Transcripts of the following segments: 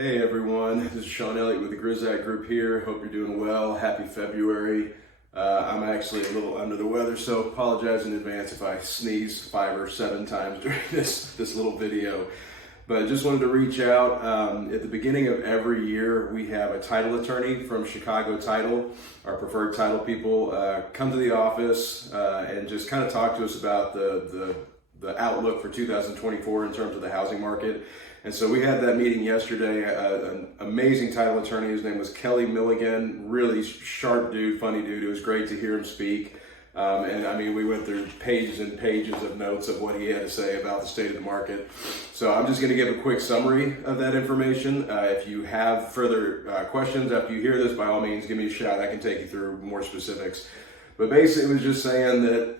Hey everyone, this is Elliott with the Grisak Group here. Hope you're doing well. Happy February. I'm actually a little under the weather, so apologize in advance if I sneeze 5 or 7 times during this little video. But I just wanted to reach out. At the beginning of every year, we have a title attorney from Chicago Title, our preferred title people, come to the office and just kind of talk to us about the outlook for 2024 in terms of the housing market. And so we had that meeting yesterday. An amazing title attorney. His name was Kelly Milligan. Really sharp dude, funny dude. It was great to hear him speak. And I mean, we went through pages and pages of notes of what he had to say about the state of the market. So I'm just going to give a quick summary of that information. If you have further questions after you hear this, by all means, give me a shout. I can take you through more specifics. But basically, it was just saying that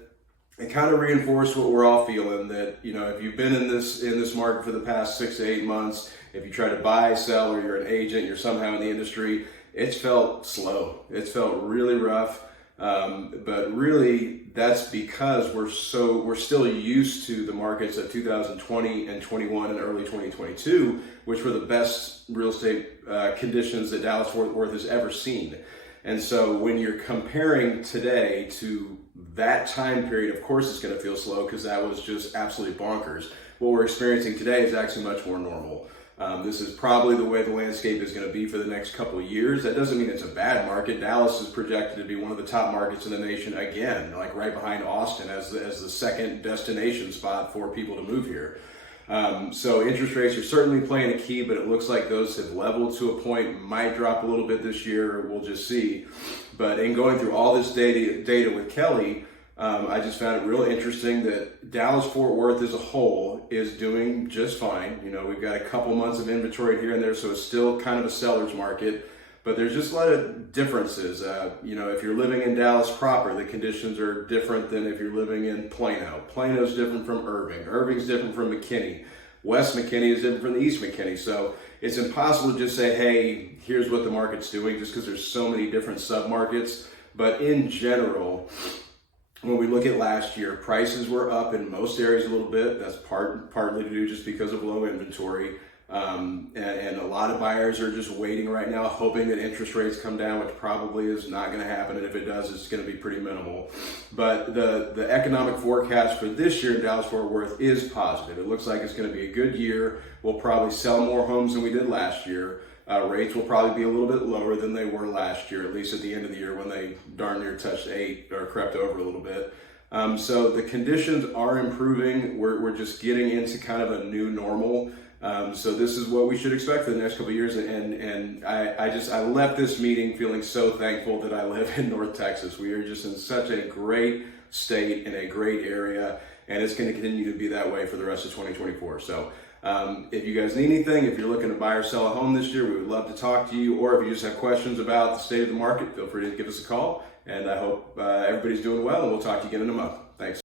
it kind of reinforced what we're all feeling, that, you know, if you've been in this market for the past 6 to 8 months, if you try to buy, sell, or you're an agent, you're somehow in the industry, it's felt slow. It's felt really rough. But really, that's because we're still used to the markets of 2020 and 21 and early 2022, which were the best real estate conditions that Dallas-Fort Worth has ever seen. And so when you're comparing today to that time period, of course it's going to feel slow because that was just absolutely bonkers. What we're experiencing today is actually much more normal. This is probably the way the landscape is going to be for the next couple of years. That doesn't mean it's a bad market. Dallas is projected to be one of the top markets in the nation again, like right behind Austin as the second destination spot for people to move here. So interest rates are certainly playing a key, but it looks like those have leveled to a point, might drop a little bit this year, we'll just see. But in going through all this data with Kelly, I just found it real interesting that Dallas-Fort Worth as a whole is doing just fine. You know, we've got a couple months of inventory here and there, so it's still kind of a seller's market. But there's just a lot of differences. You know, if you're living in Dallas proper, the conditions are different than if you're living in Plano. Plano's different from Irving. Irving's different from McKinney. West McKinney is different from the East McKinney. So it's impossible to just say, hey, here's what the market's doing, just because there's so many different submarkets. But in general, when we look at last year, prices were up in most areas a little bit. That's partly to do just because of low inventory. And a lot of buyers are just waiting right now, hoping that interest rates come down, which probably is not going to happen. And if it does, it's going to be pretty minimal. But the economic forecast for this year in Dallas-Fort Worth is positive. It looks like it's going to be a good year. We'll probably sell more homes than we did last year. Rates will probably be a little bit lower than they were last year, at least at the end of the year when they darn near touched 8 or crept over a little bit. So the conditions are improving. We're just getting into kind of a new normal. So this is what we should expect for the next couple of years. And I left this meeting feeling so thankful that I live in North Texas. We are just in such a great state in a great area, and it's going to continue to be that way for the rest of 2024. So if you guys need anything, if you're looking to buy or sell a home this year, we would love to talk to you. Or if you just have questions about the state of the market, feel free to give us a call. And I hope everybody's doing well, and we'll talk to you again in a month. Thanks.